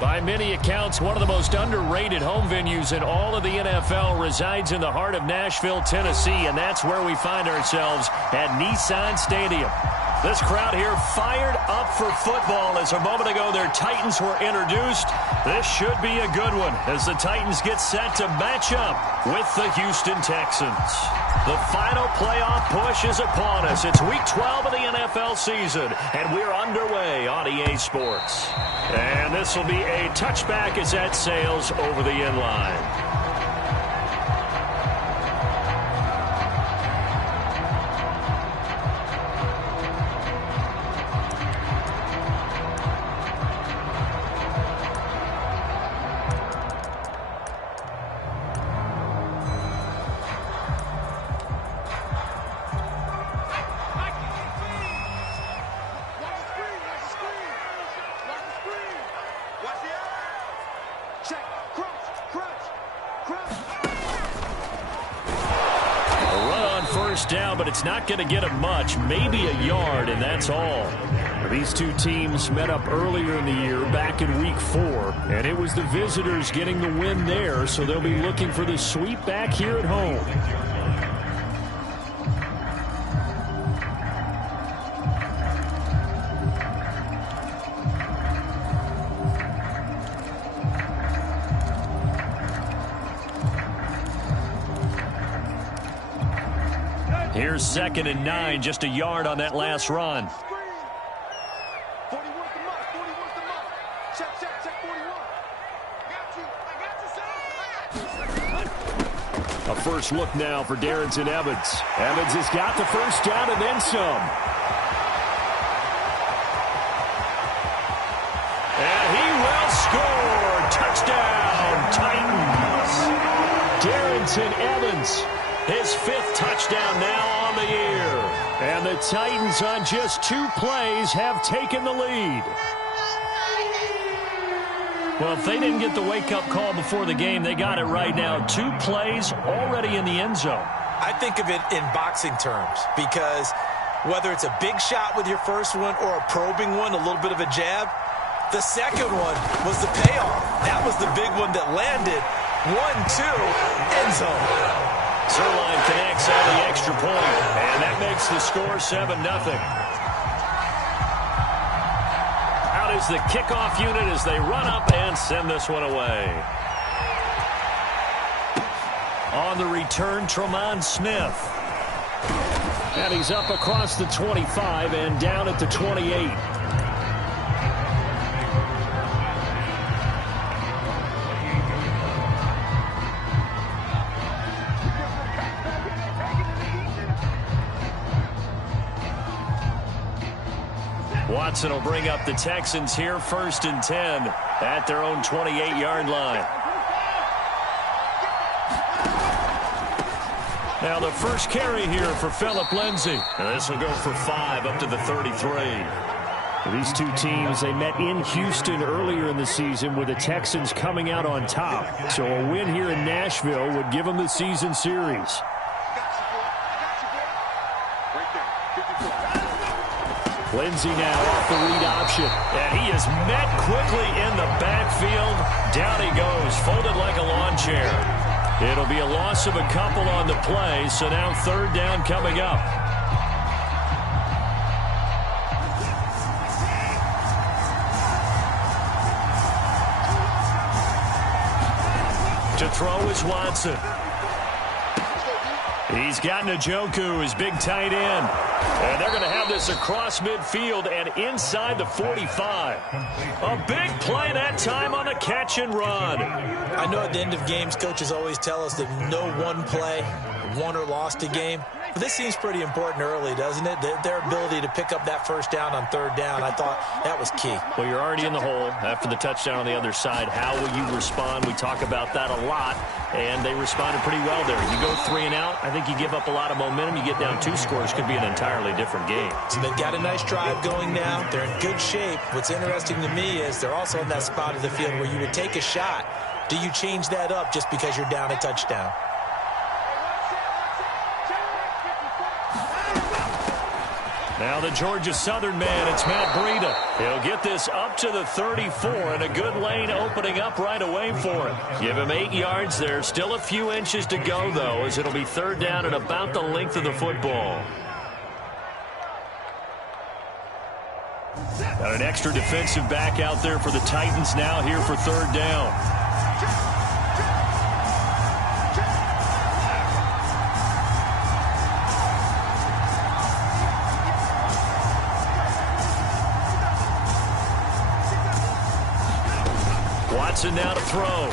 By many accounts, one of the most underrated home venues in all of the NFL resides in the heart of Nashville, Tennessee, and that's where we find ourselves at Nissan Stadium. This crowd here fired up for football as a moment ago their Titans were introduced. This should be a good one as the Titans get set to match up with the Houston Texans. The final playoff push is upon us. It's Week 12 of the NFL season, and we're underway on EA Sports. And this will be a touchback as that sails over the end line. Down, but it's not going to get him much, maybe a yard, and that's all. These two teams met up earlier in the year, back in Week 4, and it was the visitors getting the win there, so they'll be looking for the sweep back here at home. Here's 2nd and 9, just a yard on that last run. A first look now for Darrington Evans. Evans has got the first down and then some. And he will score. Touchdown, Titans. Darrington Evans. His 5th touchdown now on the year. And the Titans on just 2 plays have taken the lead. Well, if they didn't get the wake-up call before the game, they got it right now. 2 plays already in the end zone. I think of it in boxing terms because whether it's a big shot with your first one or a probing one, a little bit of a jab, the second one was the payoff. That was the big one that landed. 1-2, end zone. Zerline connects on the extra point, and that makes the score 7-0. Out is the kickoff unit as they run up and send this one away. On the return, Tremont Smith. And he's up across the 25 and down at the 28. Watson will bring up the Texans here, 1st and 10 at their own 28-yard line. Now the first carry here for Phillip Lindsay. And this will go for 5 up to the 33. These two teams, they met in Houston earlier in the season with the Texans coming out on top. So a win here in Nashville would give them the season series. Lindsay now off the read option. And he is met quickly in the backfield. Down he goes, folded like a lawn chair. It'll be a loss of a couple on the play, so now 3rd down coming up. To throw is Watson. He's got Njoku, his big tight end. And they're going to have this across midfield and inside the 45. A big play that time on the catch and run. I know at the end of games, coaches always tell us that no one play won or lost a game. But this seems pretty important early, doesn't it? Their ability to pick up that first down on 3rd down, I thought that was key. Well, you're already in the hole after the touchdown on the other side. How will you respond? We talk about that a lot, and they responded pretty well there. You go 3 and out, I think you give up a lot of momentum. You get down 2 scores, could be an entirely different game. So they've got a nice drive going now. They're in good shape. What's interesting to me is they're also in that spot of the field where you would take a shot. Do you change that up just because you're down a touchdown? Now the Georgia Southern man, it's Matt Breida. He'll get this up to the 34, and a good lane opening up right away for him. Give him 8 yards there. Still a few inches to go, though, as it'll be third down and about the length of the football. Got an extra defensive back out there for the Titans now here for third down. Watson now to throw.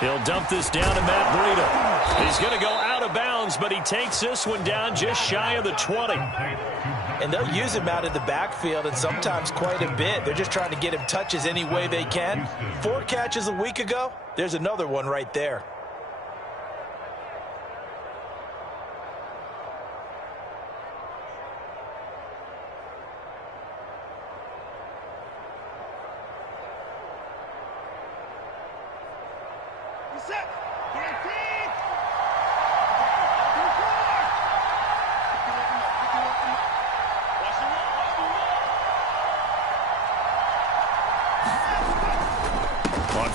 He'll dump this down to Matt Breida. He's going to go out of bounds, but he takes this one down just shy of the 20. And they'll use him out in the backfield, and sometimes quite a bit. They're just trying to get him touches any way they can. 4 catches a week ago. There's another one right there.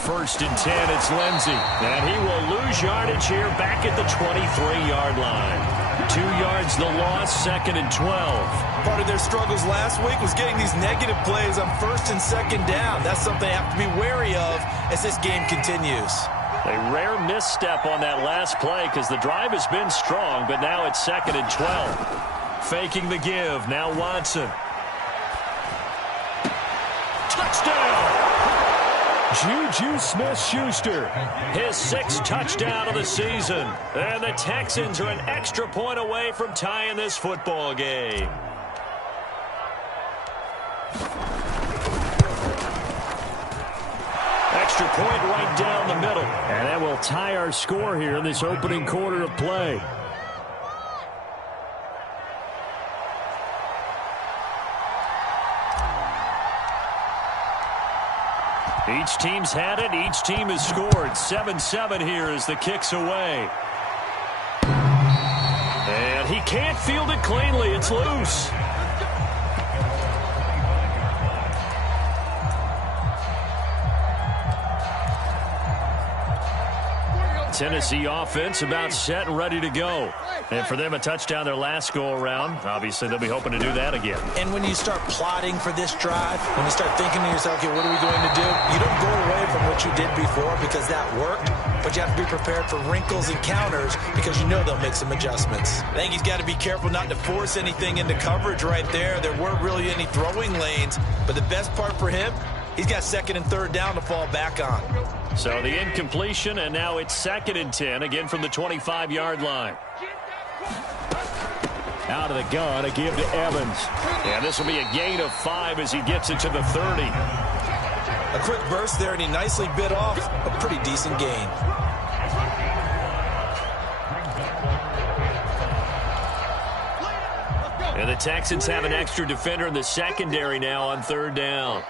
First and 10, it's Lindsey. And he will lose yardage here back at the 23-yard line. 2 yards the loss, second and 12. Part of their struggles last week was getting these negative plays on first and second down. That's something they have to be wary of as this game continues. A rare misstep on that last play because the drive has been strong, but now it's second and 12. Faking the give. Now Watson. Touchdown! Juju Smith-Schuster, his 6th touchdown of the season. And the Texans are an extra point away from tying this football game. Extra point right down the middle. And that will tie our score here in this opening quarter of play. Each team's had it. Each team has scored. 7-7 here as the kick's away. And he can't field it cleanly. It's loose. Tennessee offense about set and ready to go. And for them, a touchdown their last go-around. Obviously, they'll be hoping to do that again. And when you start plotting for this drive, when you start thinking to yourself, okay, what are we going to do? You don't go away from what you did before because that worked, but you have to be prepared for wrinkles and counters because you know they'll make some adjustments. I think he's got to be careful not to force anything into coverage right there. There weren't really any throwing lanes, but the best part for him, he's got second and third down to fall back on. So the incompletion, and now it's second and 10, again from the 25-yard line. Out of the gun, a give to Evans. And this will be a gain of 5 as he gets it to the 30. A quick burst there, and he nicely bit off a pretty decent gain. And the Texans have an extra defender in the secondary now on third down.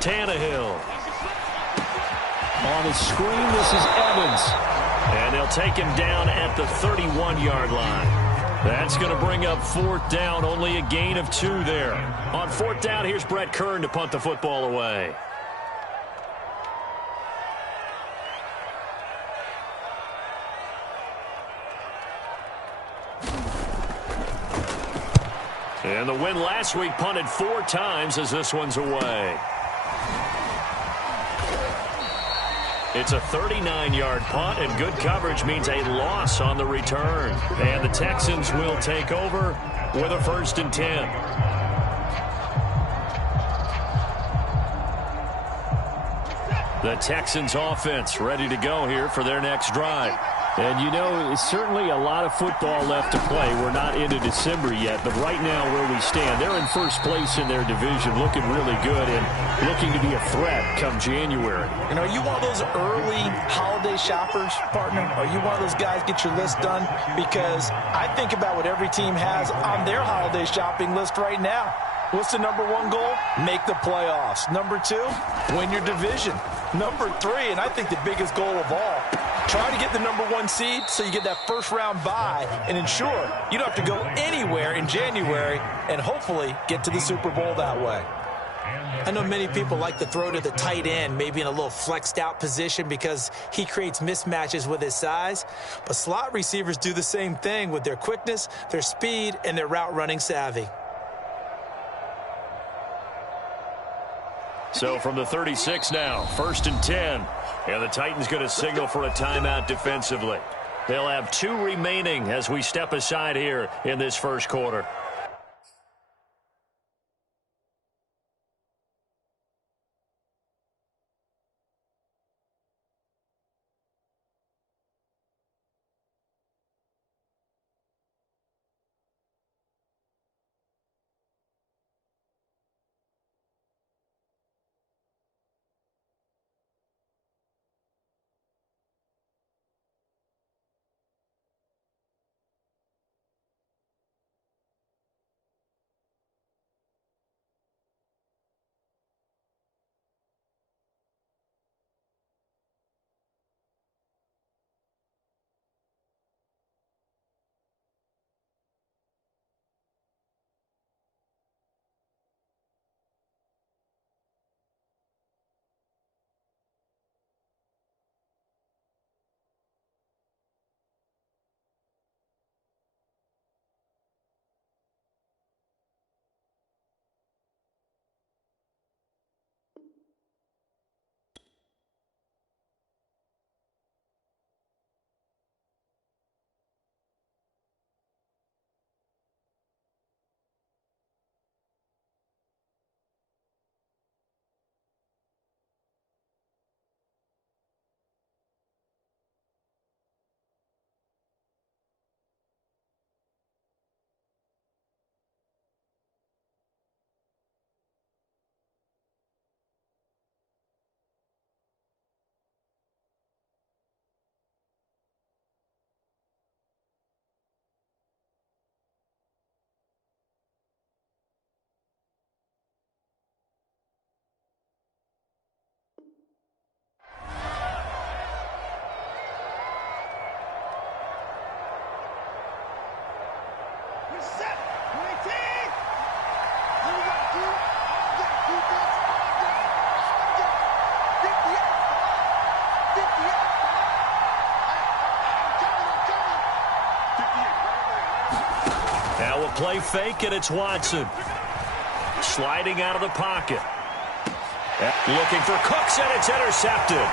Tannehill. On the screen, this is Evans. And they'll take him down at the 31-yard line. That's going to bring up fourth down, only a gain of 2 there. On fourth down, here's Brett Kern to punt the football away. And the win last week punted 4 times as this one's away. It's a 39-yard punt, and good coverage means a loss on the return. And the Texans will take over with a 1st and 10. The Texans offense ready to go here for their next drive. And, you know, it's certainly a lot of football left to play. We're not into December yet, but right now where we stand, they're in first place in their division, looking really good and looking to be a threat come January. And are you one of those early holiday shoppers, partner? Are you one of those guys get your list done? Because I think about what every team has on their holiday shopping list right now. What's the number 1 goal? Make the playoffs. Number 2, win your division. Number 3, and I think the biggest goal of all, Try to get the #1 seed so you get that first-round bye and ensure you don't have to go anywhere in January and hopefully get to the Super Bowl that way. I know many people like to throw to the tight end, maybe in a little flexed out position because he creates mismatches with his size. But slot receivers do the same thing with their quickness, their speed, and their route running savvy. So from the 36 now, 1st and 10. And the Titans going to signal for a timeout defensively. They'll have 2 remaining as we step aside here in this first quarter. Now a play fake, and it's Watson. Sliding out of the pocket. Looking for Cooks, and it's intercepted.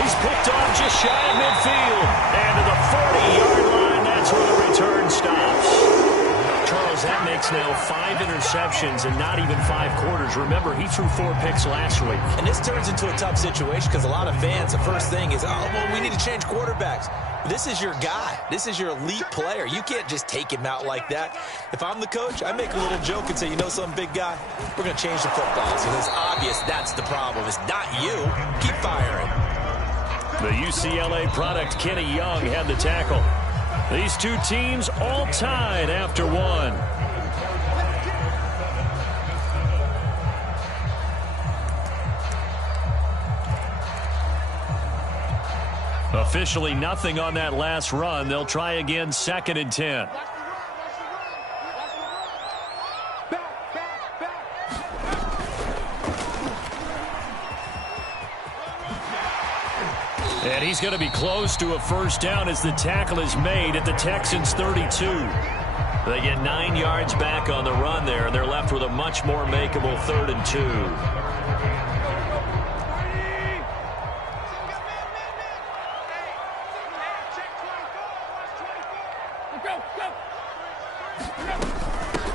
He's picked off just shy of midfield. And to the 40-yard line, that's where the return stops. Charles, that makes now 5 interceptions and not even 5 quarters. Remember, he threw 4 picks last week. And this turns into a tough situation because a lot of fans, the first thing is, oh, well, we need to change quarterbacks. This is your guy. This is your elite player. You can't just take him out like that. If I'm the coach, I make a little joke and say, you know something, big guy? We're going to change the footballs. And it's obvious that's the problem. It's not you. Keep firing. The UCLA product, Kenny Young, had the tackle. These two teams all tied after one. Officially nothing on that last run. They'll try again, 2nd and 10. And he's going to be close to a first down as the tackle is made at the Texans' 32. They get 9 yards back on the run there, and they're left with a much more makeable 3rd and 2.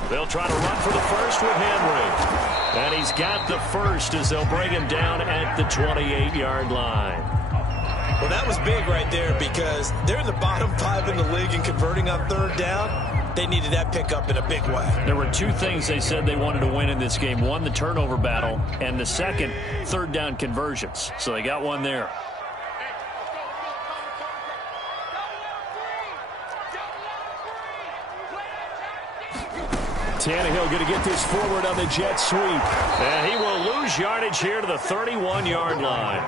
They'll try to run for the first with Henry. And he's got the first as they'll bring him down at the 28-yard line. Well, that was big right there because they're in the bottom 5 in the league in converting on 3rd down. They needed that pickup in a big way. There were 2 things they said they wanted to win in this game. One, the turnover battle, and the second, 3rd down conversions. So they got one there. Tannehill going to get this forward on the jet sweep. And he will lose yardage here to the 31-yard line.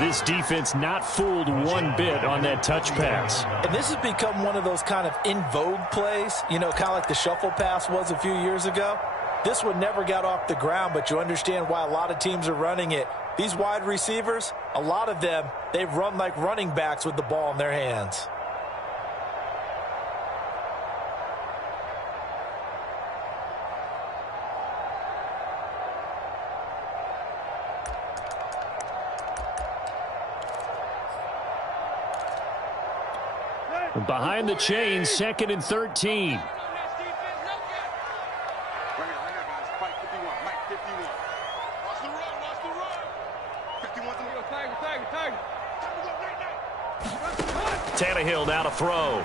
This defense not fooled one bit on that touch pass. And this has become one of those kind of in vogue plays, kind of like the shuffle pass was a few years ago. This one never got off the ground, but you understand why a lot of teams are running it. These wide receivers, a lot of them, they run like running backs with the ball in their hands. Behind the chain, 2nd and 13. Tannehill now to throw.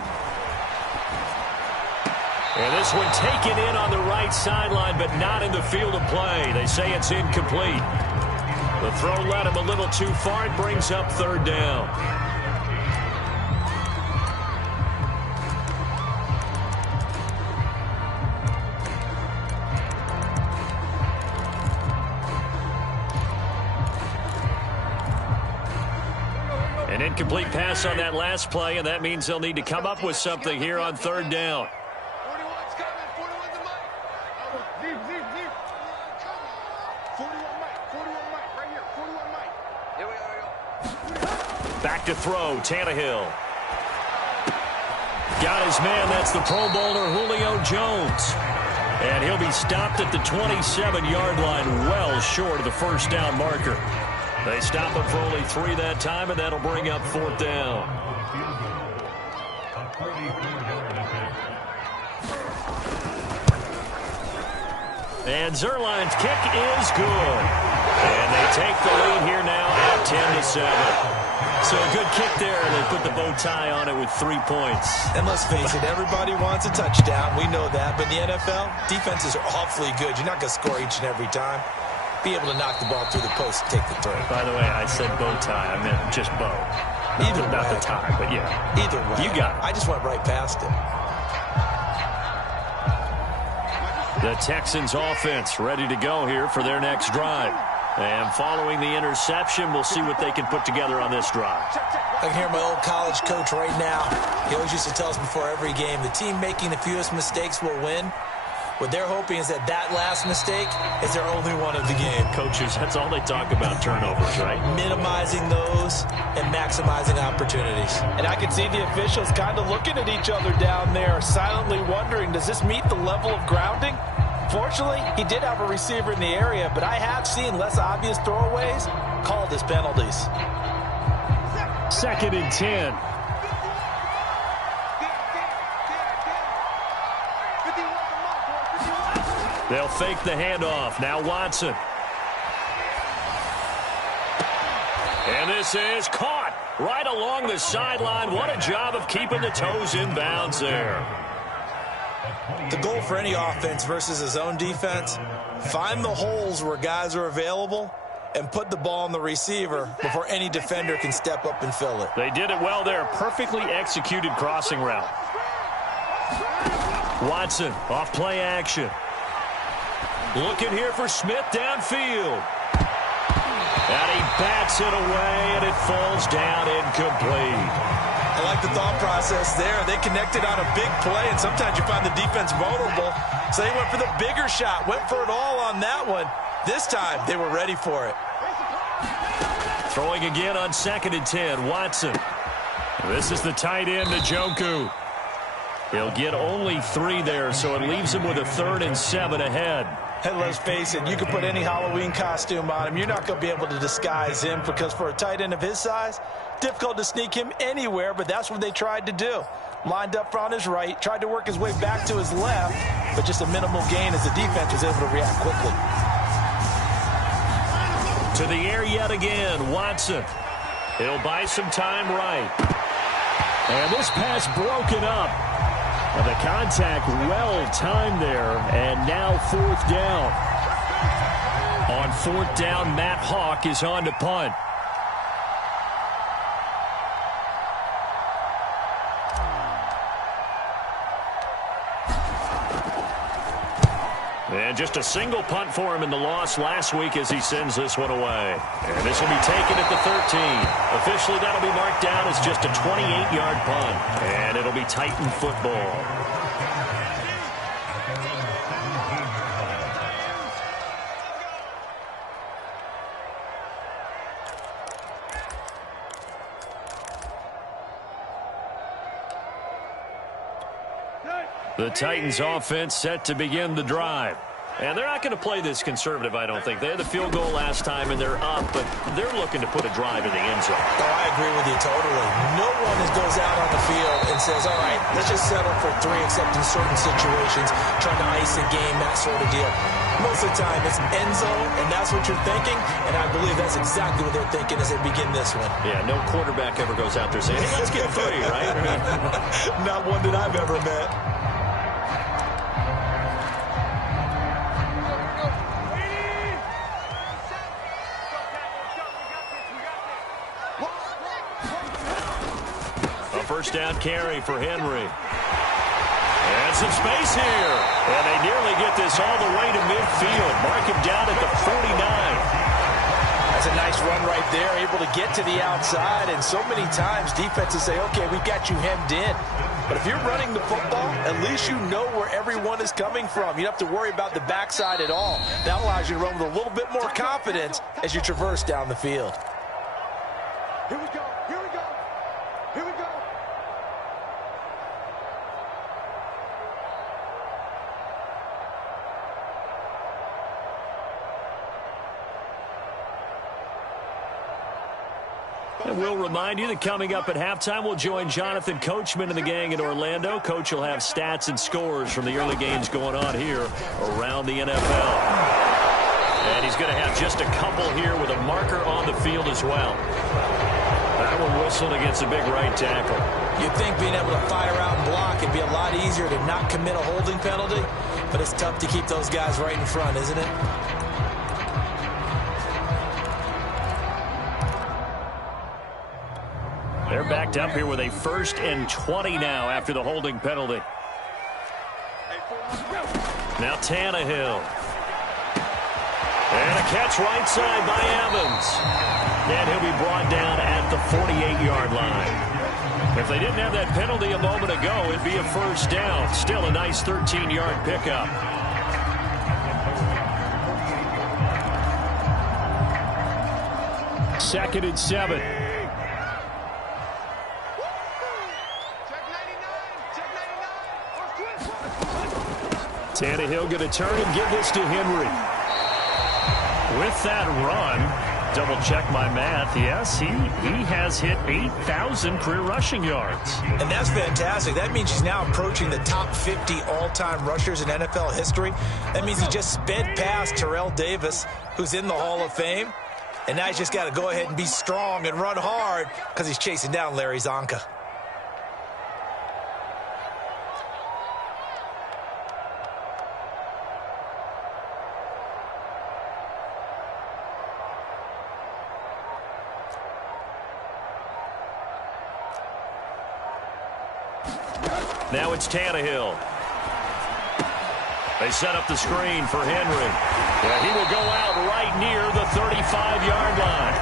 And this one taken in on the right sideline, but not in the field of play. They say it's incomplete. The throw led him a little too far. It brings up 3rd down. An incomplete pass on that last play, and that means they'll need to come up with something here on 3rd down. Back to throw, Tannehill. Got his man, that's the Pro Bowler Julio Jones. And he'll be stopped at the 27-yard line, well short of the 1st down marker. They stop him for only 3 that time, and that'll bring up 4th down. And Zerline's kick is good. And they take the lead here now at 10-7. So a good kick there. They put the bow tie on it with 3 points. And let's face it, everybody wants a touchdown. We know that. But in the NFL, defenses are awfully good. You're not going to score each and every time. Be able to knock the ball through the post and take the throw. By the way, I said bow tie. I meant just bow. Not the tie, but yeah. Either way. You got it. I just went right past it. The Texans offense ready to go here for their next drive. And following the interception, we'll see what they can put together on this drive. I can hear my old college coach right now. He always used to tell us before every game, the team making the fewest mistakes will win. What they're hoping is that last mistake is their only one of the game. Coaches, that's all they talk about, turnovers, right? Minimizing those and maximizing opportunities. And I can see the officials kind of looking at each other down there, silently wondering, does this meet the level of grounding? Fortunately, he did have a receiver in the area, but I have seen less obvious throwaways called as penalties. 2nd and 10. They'll fake the handoff. Now Watson. And this is caught right along the sideline. What a job of keeping the toes in bounds there. The goal for any offense versus his own defense, find the holes where guys are available and put the ball on the receiver before any defender can step up and fill it. They did it well there. Perfectly executed crossing route. Watson off play action. Looking here for Smith downfield. And he bats it away, and it falls down incomplete. I like the thought process there. They connected on a big play, and sometimes you find the defense vulnerable. So they went for the bigger shot, went for it all on that one. This time, they were ready for it. Throwing again on 2nd and 10, Watson. This is the tight end, Njoku. He'll get only 3 there, so it leaves him with a 3rd and 7 ahead. And let's face it, you can put any Halloween costume on him. You're not going to be able to disguise him because for a tight end of his size, difficult to sneak him anywhere, but that's what they tried to do. Lined up on his right, tried to work his way back to his left, but just a minimal gain as the defense was able to react quickly. To the air yet again, Watson. He'll buy some time right. And this pass broken up. The contact well timed there, and now 4th down. On 4th down, Matt Hawk is on to punt. And just a single punt for him in the loss last week as he sends this one away. And this will be taken at the 13. Officially, that'll be marked down as just a 28-yard punt. And it'll be Titan football. The Titans offense set to begin the drive. And they're not going to play this conservative, I don't think. They had the field goal last time, and they're up, but they're looking to put a drive in the end zone. Oh, I agree with you totally. No one goes out on the field and says, all right, let's just settle for 3, except in certain situations, trying to ice a game, that sort of deal. Most of the time, it's end zone, and that's what you're thinking, and I believe that's exactly what they're thinking as they begin this one. Yeah, no quarterback ever goes out there saying, hey, let's get 3, right? Not one that I've ever met. First down carry for Henry. And some space here. And they nearly get this all the way to midfield. Mark him down at the 49. That's a nice run right there, able to get to the outside. And so many times defenses say, okay, we've got you hemmed in. But if you're running the football, at least you know where everyone is coming from. You don't have to worry about the backside at all. That allows you to run with a little bit more confidence as you traverse down the field. Here we go. Here we go. Here we go. And we'll remind you that coming up at halftime, we'll join Jonathan Coachman and the gang in Orlando. Coach will have stats and scores from the early games going on here around the NFL. And he's going to have just a couple here with a marker on the field as well. That one whistled against a big right tackle. You'd think being able to fire out and block it'd be a lot easier to not commit a holding penalty, but it's tough to keep those guys right in front, isn't it? They're backed up here with a 1st and 20 now after the holding penalty. Now Tannehill. And a catch right side by Evans. And he'll be brought down at the 48-yard line. If they didn't have that penalty a moment ago, it'd be a first down. Still a nice 13-yard pickup. Second and 7. Tannehill going to turn and give this to Henry. With that run, double check my math. Yes, he has hit 8,000 career rushing yards. And that's fantastic. That means he's now approaching the top 50 all-time rushers in NFL history. That means he just sped past Terrell Davis, who's in the Hall of Fame. And now he's just got to go ahead and be strong and run hard because he's chasing down Larry Zonka. Now it's Tannehill. They set up the screen for Henry. Yeah, he will go out right near the 35-yard line.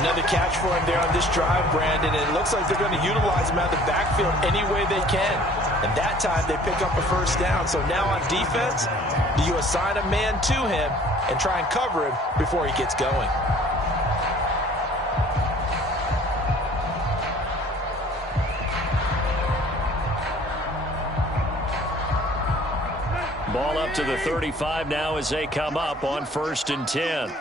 Another catch for him there on this drive, Brandon. And it looks like they're going to utilize him out of the backfield any way they can. And that time they pick up a first down. So now on defense, do you assign a man to him and try and cover him before he gets going? Ball up to the 35 now as they come up on 1st and 10.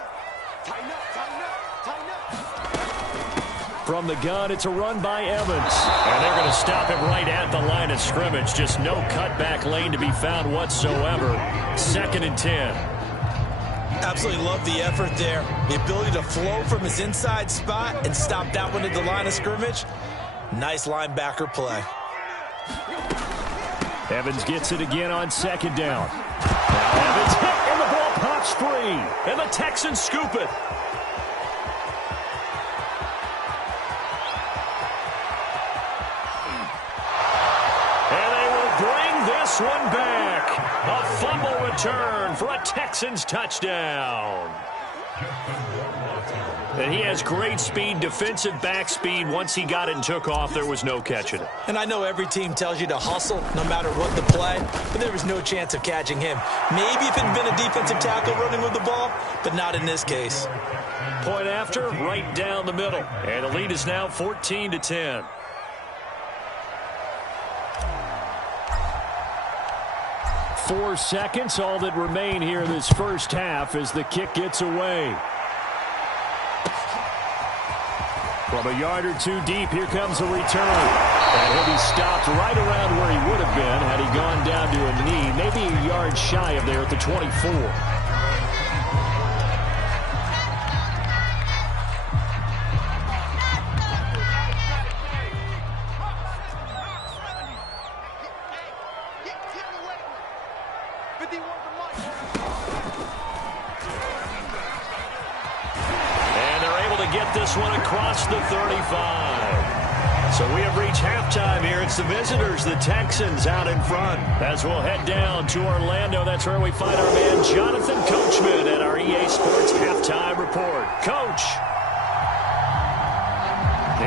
From the gun, it's a run by Evans. And they're going to stop him right at the line of scrimmage. Just no cutback lane to be found whatsoever. 2nd and 10. Absolutely love the effort there. The ability to flow from his inside spot and stop that one at the line of scrimmage. Nice linebacker play. Evans gets it again on 2nd down. Now Evans hit, and the ball pops free. And the Texans scoop it. And they will bring this one back. A fumble return for a Texans touchdown. And he has great speed, defensive back speed. Once he got it and took off, there was no catching it. And I know every team tells you to hustle no matter what the play, but there was no chance of catching him. Maybe if it had been a defensive tackle running with the ball, but not in this case. Point after, right down the middle. And the lead is now 14-10. Four seconds, all that remain here in this first half as the kick gets away. From a yard or two deep, here comes a return. And he'll be stopped right around where he would have been had he gone down to a knee, maybe a yard shy of there at the 24. This one across the 35. So we have reached halftime here. It's the visitors, the Texans, out in front. As we'll head down to Orlando, that's where we find our man Jonathan Coachman at our EA Sports Halftime Report. Coach.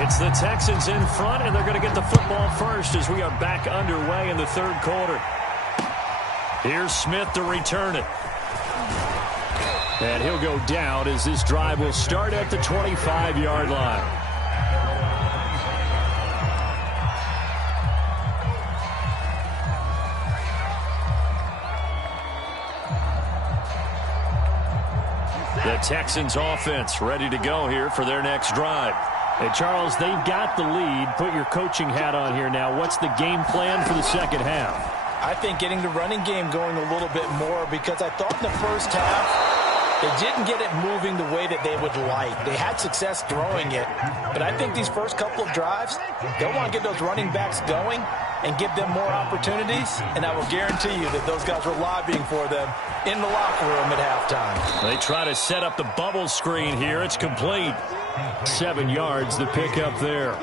It's the Texans in front, and they're going to get the football first as we are back underway in the third quarter. Here's Smith to return it. And he'll go down as this drive will start at the 25-yard line. The Texans offense ready to go here for their next drive. Hey, Charles, they've got the lead. Put your coaching hat on here now. What's the game plan for the second half? I think getting the running game going a little bit more, because I thought in the first half they didn't get it moving the way that they would like. They had success throwing it. But I think these first couple of drives, they'll want to get those running backs going and give them more opportunities. And I will guarantee you that those guys were lobbying for them in the locker room at halftime. They try to set up the bubble screen here. It's complete. 7 yards, the pickup there.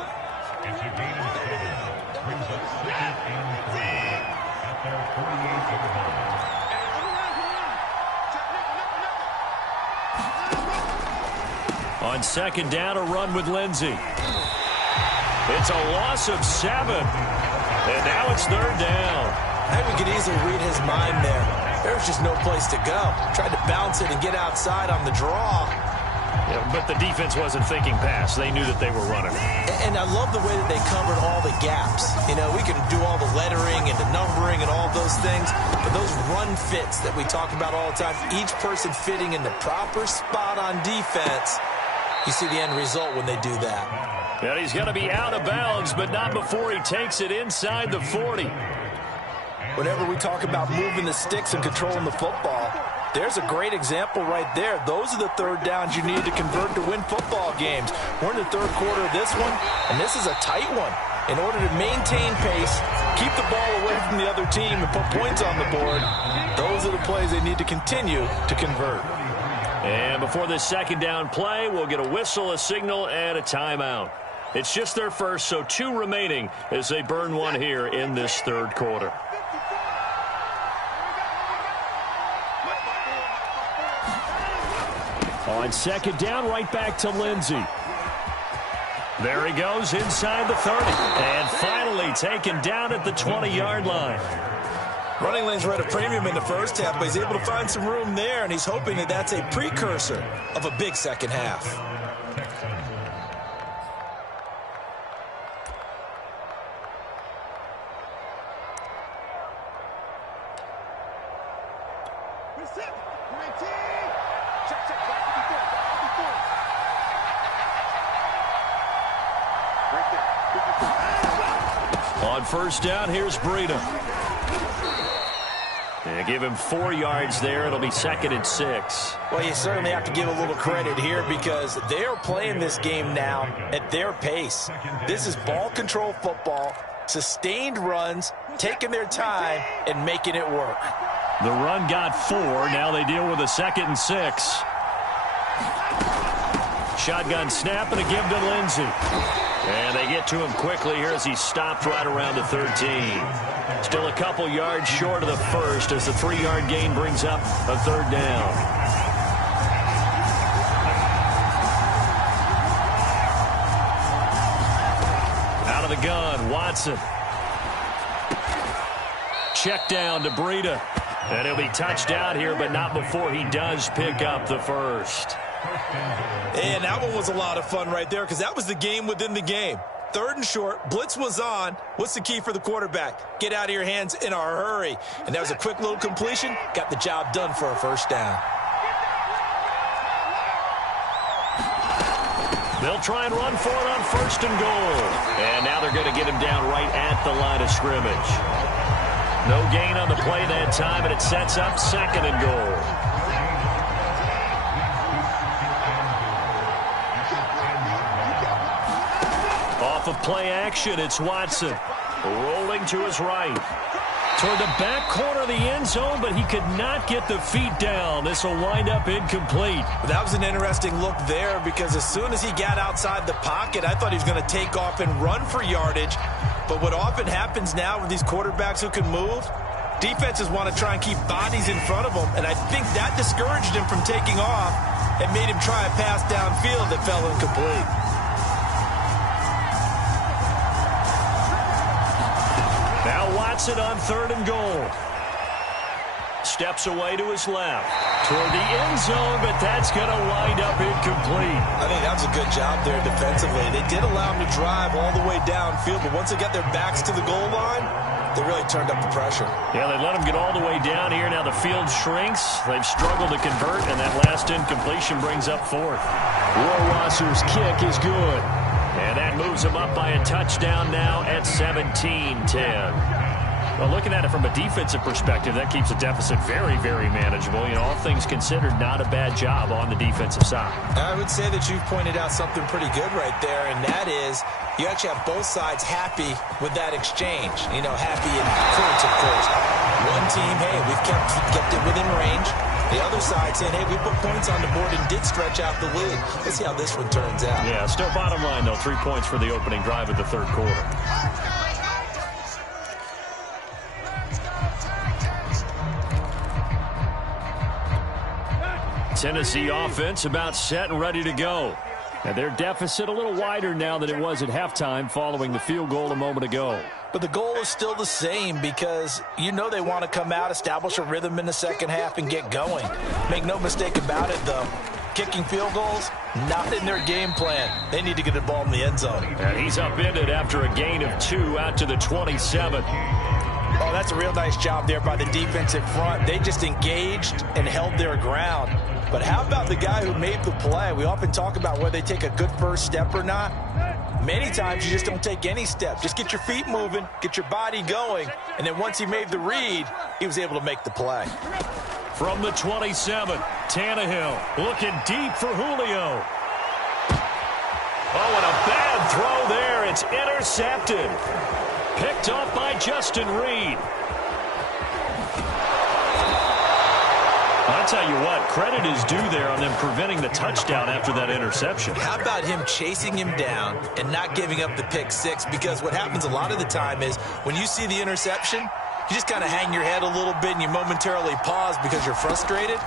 On second down, a run with Lindsey. It's a loss of 7. And now it's third down. I think we could easily read his mind there. There was just no place to go. Tried to bounce it and get outside on the draw. Yeah, but the defense wasn't thinking pass. They knew that they were running. And I love the way that they covered all the gaps. You know, we can do all the lettering and the numbering and all those things, but those run fits that we talk about all the time, each person fitting in the proper spot on defense, you see the end result when they do that. And he's going to be out of bounds, but not before he takes it inside the 40. Whenever we talk about moving the sticks and controlling the football, there's a great example right there. Those are the third downs you need to convert to win football games. We're in the third quarter of this one, and this is a tight one. In order to maintain pace, keep the ball away from the other team, and put points on the board, those are the plays they need to continue to convert. And before this second down play, we'll get a whistle, a signal, and a timeout. It's just their first, so 2 remaining as they burn one here in this third quarter. On second down, right back to Lindsey. There he goes inside the 30. And finally taken down at the 20-yard line. Running lanes were at a premium in the first half, but he's able to find some room there, and he's hoping that that's a precursor of a big second half. On first down, here's Breida. And give him 4 yards there. It'll be 2nd and 6. Well, you certainly have to give a little credit here because they are playing this game now at their pace. This is ball control football, sustained runs, taking their time, and making it work. The run got 4. Now they deal with a 2nd and 6. Shotgun snap and a give to Lindsey. And they get to him quickly here as he stopped right around the 13. Still a couple yards short of the first as the 3-yard gain brings up a third down. Out of the gun, Watson. Check down to Breida. And he'll be touchdown here, but not before he does pick up the first. And that one was a lot of fun right there because that was the game within the game. 3rd and short, blitz was on. What's the key for the quarterback? Get out of your hands in a hurry. And that was a quick little completion. Got the job done for a first down. They'll try and run for it on 1st and goal. And now they're going to get him down right at the line of scrimmage. No gain on the play that time, and it sets up 2nd and goal. Off of play action, it's Watson. Rolling to his right. Toward the back corner of the end zone, but he could not get the feet down. This will wind up incomplete. That was an interesting look there because as soon as he got outside the pocket, I thought he was going to take off and run for yardage. But what often happens now with these quarterbacks who can move, defenses want to try and keep bodies in front of them, and I think that discouraged him from taking off and made him try a pass downfield that fell incomplete. Now Watson on 3rd and goal. Steps away to his left. Toward the end zone, but that's going to wind up incomplete. I think that was a good job there defensively. They did allow him to drive all the way downfield, but once they got their backs to the goal line, they really turned up the pressure. Yeah, they let him get all the way down here. Now the field shrinks. They've struggled to convert, and that last incompletion brings up 4th. Rohrwasser's kick is good. And that moves him up by a touchdown now at 17-10. Well, looking at it from a defensive perspective, that keeps the deficit very, very manageable. You know, all things considered, not a bad job on the defensive side. I would say that you've pointed out something pretty good right there, and that is you actually have both sides happy with that exchange. You know, happy in quotes, of course. One team, hey, we've kept it within range. The other side saying, hey, we put points on the board and did stretch out the lead. Let's see how this one turns out. Yeah, still bottom line, though, 3 points for the opening drive of the 3rd quarter. Tennessee offense about set and ready to go. And their deficit a little wider now than it was at halftime following the field goal a moment ago. But the goal is still the same because you know they want to come out, establish a rhythm in the second half, and get going. Make no mistake about it, though. Kicking field goals, not in their game plan. They need to get the ball in the end zone. And he's upended after a gain of 2 out to the 27. Oh, that's a real nice job there by the defensive front. They just engaged and held their ground. But how about the guy who made the play? We often talk about whether they take a good first step or not. Many times you just don't take any step. Just get your feet moving, get your body going, and then once he made the read, he was able to make the play. From the 27, Tannehill looking deep for Julio. Oh, and a bad throw there. It's intercepted. Picked off by Justin Reed. I'll tell you what, credit is due there on them preventing the touchdown after that interception. How about him chasing him down and not giving up the pick 6? Because what happens a lot of the time is when you see the interception, you just kind of hang your head a little bit and you momentarily pause because you're frustrated.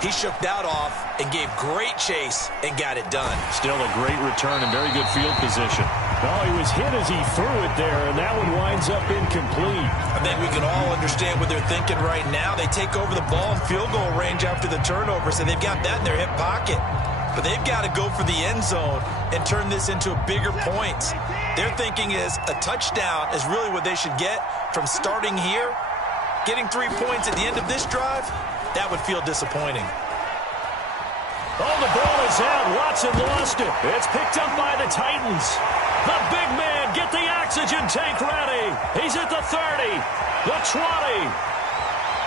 He shook that off and gave great chase and got it done. Still a great return and very good field position. Oh, he was hit as he threw it there, and that one winds up incomplete. I think we can all understand what they're thinking right now. They take over the ball in field goal range after the turnover, so they've got that in their hip pocket. But they've got to go for the end zone and turn this into bigger points. Their thinking is a touchdown is really what they should get from starting here. Getting 3 points at the end of this drive, that would feel disappointing. Oh, the ball is out. Watson lost it. It's picked up by the Titans. The big man, get the oxygen tank ready. He's at the 30, the 20,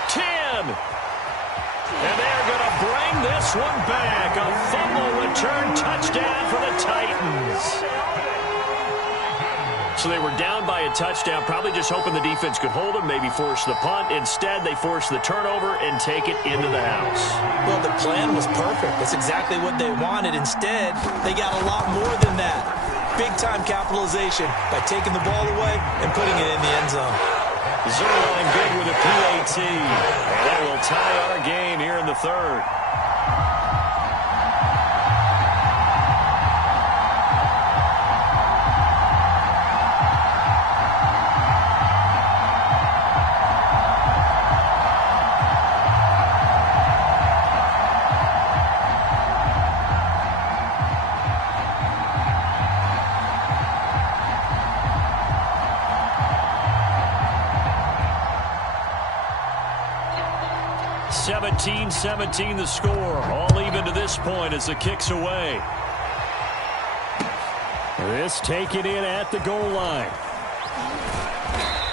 10. And they're going to bring this one back. A fumble return touchdown for the Titans. So they were down by a touchdown, probably just hoping the defense could hold them, maybe force the punt. Instead, they forced the turnover and take it into the house. Well, the plan was perfect. That's exactly what they wanted. Instead, they got a lot more than that. Big-time capitalization by taking the ball away and putting it in the end zone. Zerline big with a PAT. And that will tie our game here in the third. (17-17) the score. All even to this point as the kick's away. This taken in at the goal line.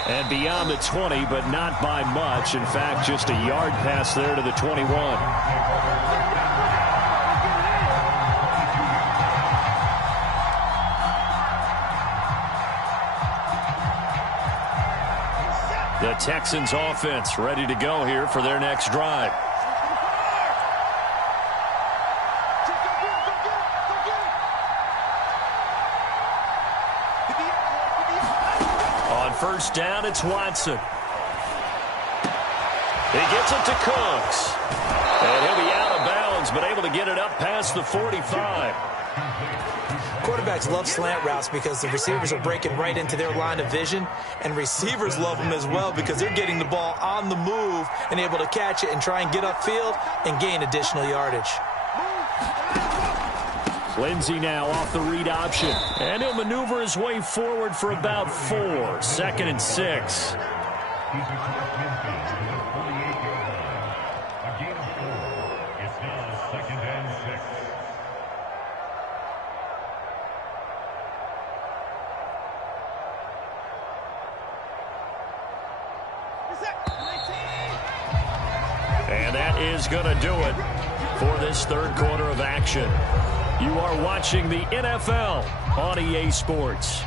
And beyond the 20, but not by much. In fact, just a yard pass there to the 21. The Texans offense ready to go here for their next drive. On first down, it's Watson. He gets it to Cooks. And he'll be out of bounds, but able to get it up past the 45. Quarterbacks love slant routes because the receivers are breaking right into their line of vision, and receivers love them as well because they're getting the ball on the move and able to catch it and try and get upfield and gain additional yardage. Lindsey now off the read option, and he'll maneuver his way forward for about 4. 2nd and 6. And that is going to do it for this third quarter of action. You are watching the NFL on EA Sports.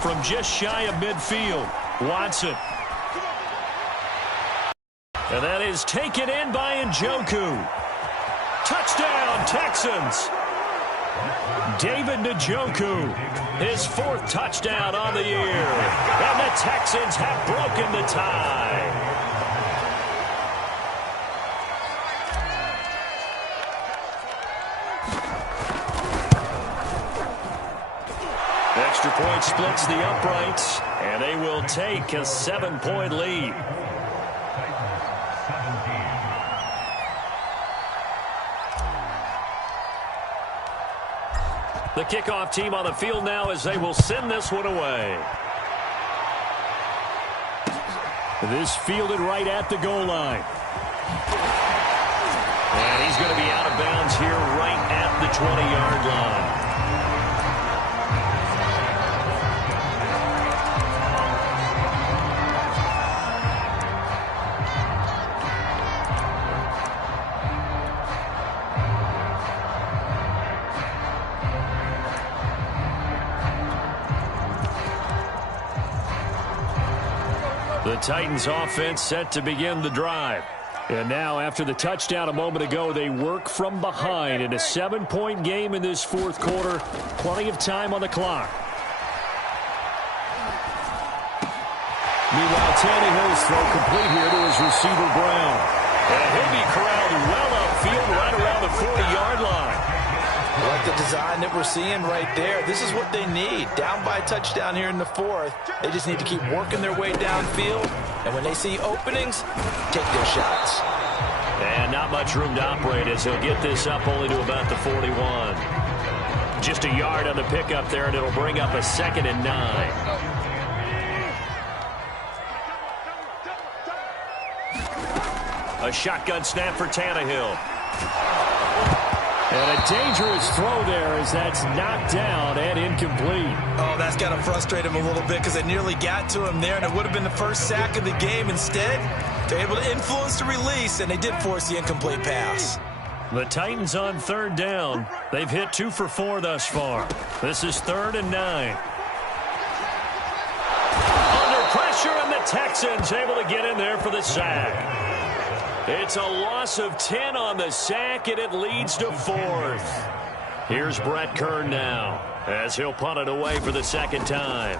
From just shy of midfield, Watson. And that is taken in by Njoku. Touchdown, Texans. David Njoku, his 4th touchdown on the year. And the Texans have broken the tie. Extra point splits the uprights, and they will take a 7-point lead. The kickoff team on the field now as they will send this one away. This fielded right at the goal line. And he's going to be out of bounds here right at the 20-yard line. The Titans offense set to begin the drive. And now after the touchdown a moment ago, they work from behind in a 7-point game in this fourth quarter. Plenty of time on the clock. Meanwhile, Tannehill's throw complete here to his receiver Brown. And he'll be corralled well upfield right around the 40-yard line. I like the design that we're seeing right there. This is what they need. Down by a touchdown here in the 4th. They just need to keep working their way downfield. And when they see openings, take their shots. And not much room to operate as he'll get this up only to about the 41. Just a yard on the pickup there, and it'll bring up a 2nd and 9. A shotgun snap for Tannehill. And a dangerous throw there as that's knocked down and incomplete. Oh, that's got to frustrate him a little bit because they nearly got to him there, and it would have been the first sack of the game. Instead, they're able to influence the release, and they did force the incomplete pass. The Titans on 3rd down. They've hit 2 for 4 thus far. This is 3rd and 9. Texans able to get in there for the sack. It's a loss of 10 on the sack, and it leads to 4th. Here's Brett Kern now, as he'll punt it away for the second time.